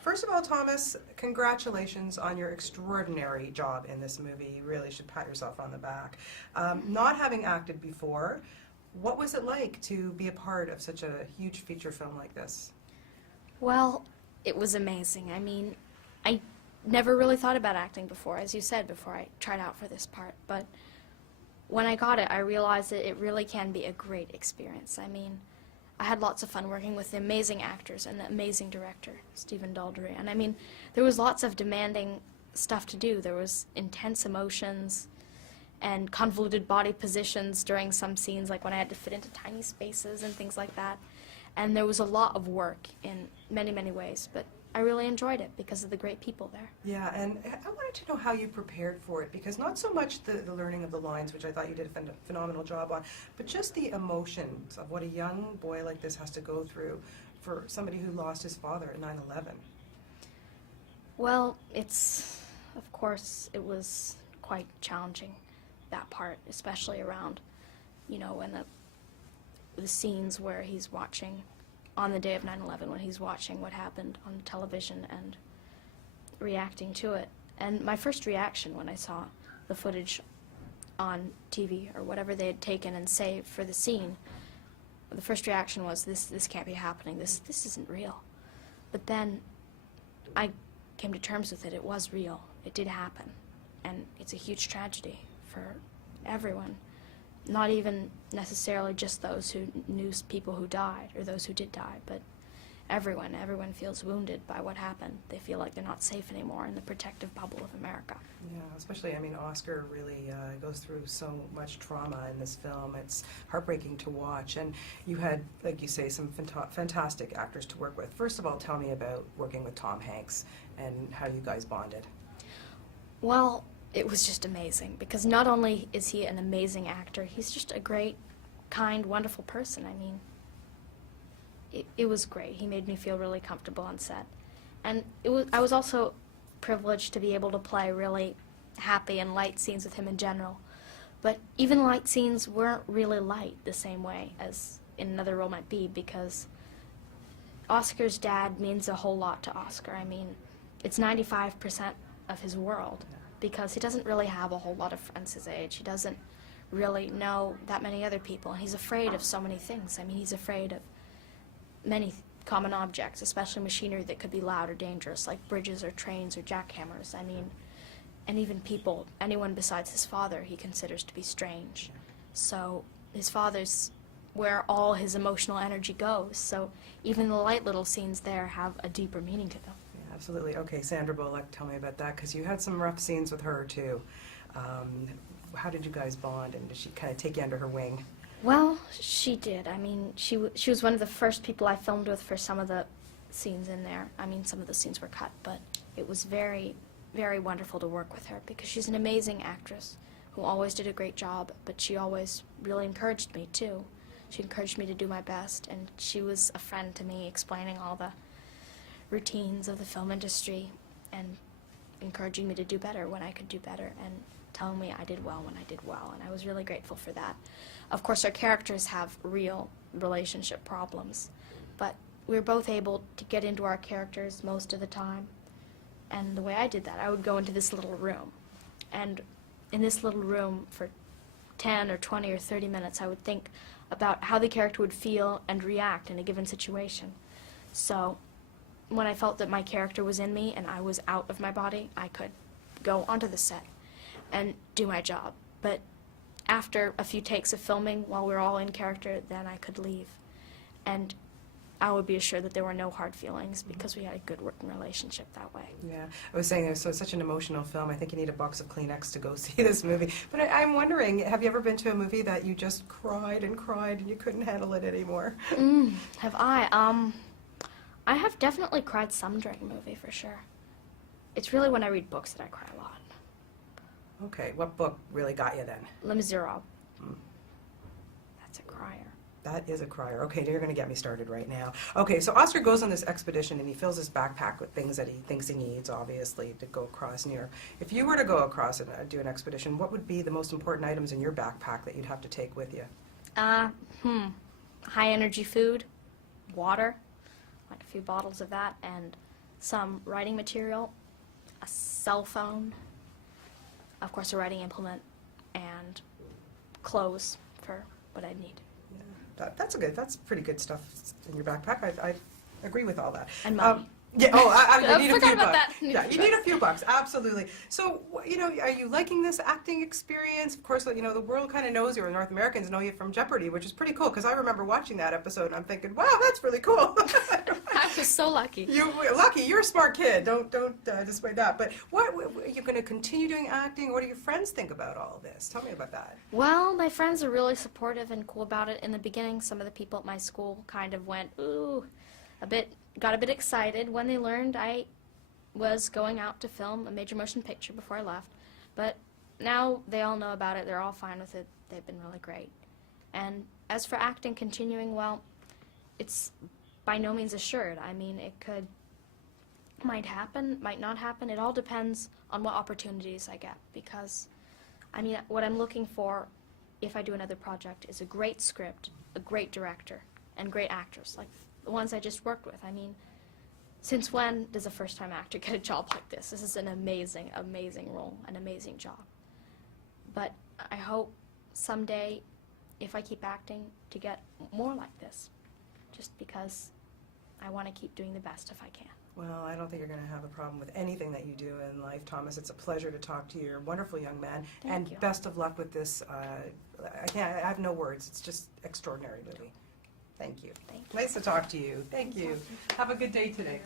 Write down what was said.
First of all, Thomas, congratulations on your extraordinary job in this movie. You really should pat yourself on the back. Not having acted before, what was it like to be a part of such a huge feature film like this? Well, it was amazing. I mean, I never really thought about acting before, as you said, before I tried out for this part. But when I got it, I realized that it really can be a great experience. I mean, I had lots of fun working with the amazing actors and the amazing director, Stephen Daldry. And I mean, there was lots of demanding stuff to do. There was intense emotions and convoluted body positions during some scenes, like when I had to fit into tiny spaces and things like that. And there was a lot of work in many, many ways, but I really enjoyed it because of the great people there. Yeah, and I wanted to know how you prepared for it, because not so much the learning of the lines, which I thought you did a phenomenal job on, but just the emotions of what a young boy like this has to go through for somebody who lost his father at 9/11. Well, of course, it was quite challenging, that part, especially around, you know, when the scenes where he's watching on the day of 9/11, when he's watching what happened on television and reacting to it. And my first reaction when I saw the footage on TV or whatever they had taken and saved for the scene, the first reaction was, this can't be happening, this isn't real. But then I came to terms with it. It was real. It did happen. And it's a huge tragedy for everyone. Not even necessarily just those who knew people who died, or those who did die, but everyone. Everyone feels wounded by what happened. They feel like they're not safe anymore in the protective bubble of America. Yeah, especially, I mean, Oscar really goes through so much trauma in this film. It's heartbreaking to watch. And you had, like you say, some fantastic actors to work with. First of all, tell me about working with Tom Hanks and how you guys bonded. Well, it was just amazing, because not only is he an amazing actor, he's just a great, kind, wonderful person. I mean, it was great. He made me feel really comfortable on set. And I was also privileged to be able to play really happy and light scenes with him in general. But even light scenes weren't really light the same way as in another role might be, because Oscar's dad means a whole lot to Oscar. I mean, it's 95% of his world, because he doesn't really have a whole lot of friends his age. He doesn't really know that many other people. And he's afraid of so many things. I mean, he's afraid of many common objects, especially machinery that could be loud or dangerous, like bridges or trains or jackhammers. I mean, and even people, anyone besides his father, he considers to be strange. So his father's where all his emotional energy goes. So even the light little scenes there have a deeper meaning to them. Absolutely. Okay, Sandra Bullock, tell me about that, because you had some rough scenes with her, too. How did you guys bond, and did she kind of take you under her wing? Well, she did. I mean, she was one of the first people I filmed with for some of the scenes in there. I mean, some of the scenes were cut, but it was very, very wonderful to work with her, because she's an amazing actress who always did a great job, but she always really encouraged me, too. She encouraged me to do my best, and she was a friend to me, explaining all the routines of the film industry and encouraging me to do better when I could do better, and telling me I did well when I did well, and I was really grateful for that. Of course, our characters have real relationship problems, but we were both able to get into our characters most of the time. And the way I did that, I would go into this little room, and in this little room for 10 or 20 or 30 minutes, I would think about how the character would feel and react in a given situation. So when I felt that my character was in me and I was out of my body, I could go onto the set and do my job. But after a few takes of filming, while we were all in character, then I could leave. And I would be assured that there were no hard feelings, because we had a good working relationship that way. Yeah, I was saying, so it's such an emotional film. I think you need a box of Kleenex to go see this movie. But I'm wondering, have you ever been to a movie that you just cried and you couldn't handle it anymore? Have I? I have definitely cried some during a movie, for sure. It's really when I read books that I cry a lot. Okay, what book really got you then? Les Miserables. That's a crier. That is a crier. Okay, you're going to get me started right now. Okay, so Oscar goes on this expedition, and he fills his backpack with things that he thinks he needs, obviously, to go across near. If you were to go across and do an expedition, what would be the most important items in your backpack that you'd have to take with you? High energy food, water, like a few bottles of that, and some writing material, a cell phone, of course a writing implement, and clothes for what I need. Yeah. That's pretty good stuff in your backpack. I agree with all that. And money. Yeah. Oh, you need a forgot few about bucks. that. Yeah, you need a few bucks. Absolutely. So, you know, are you liking this acting experience? Of course, you know, the world kind of knows you, or North Americans know you from Jeopardy, which is pretty cool. Because I remember watching that episode, and I'm thinking, wow, that's really cool. I was so lucky. You're lucky. You're a smart kid. Don't dissuade that. But what are you going to continue doing acting? What do your friends think about all of this? Tell me about that. Well, my friends are really supportive and cool about it. In the beginning, some of the people at my school kind of went, ooh, got a bit excited when they learned I was going out to film a major motion picture before I left. But now they all know about it. They're all fine with it. They've been really great. And as for acting continuing, well, it's by no means assured. I mean, might happen, might not happen. It all depends on what opportunities I get, because, I mean, what I'm looking for if I do another project is a great script, a great director, and great actors, like the ones I just worked with. I mean, since when does a first-time actor get a job like this? This is an amazing, amazing role, an amazing job. But I hope someday, if I keep acting, to get more like this, just because I want to keep doing the best if I can. Well, I don't think you're going to have a problem with anything that you do in life, Thomas. It's a pleasure to talk to you. You're a wonderful young man. Thank you. Best of luck with this. I have no words. It's just extraordinary movie. Thank you. Thank you. Nice to talk to you. Thank you. Have a good day today.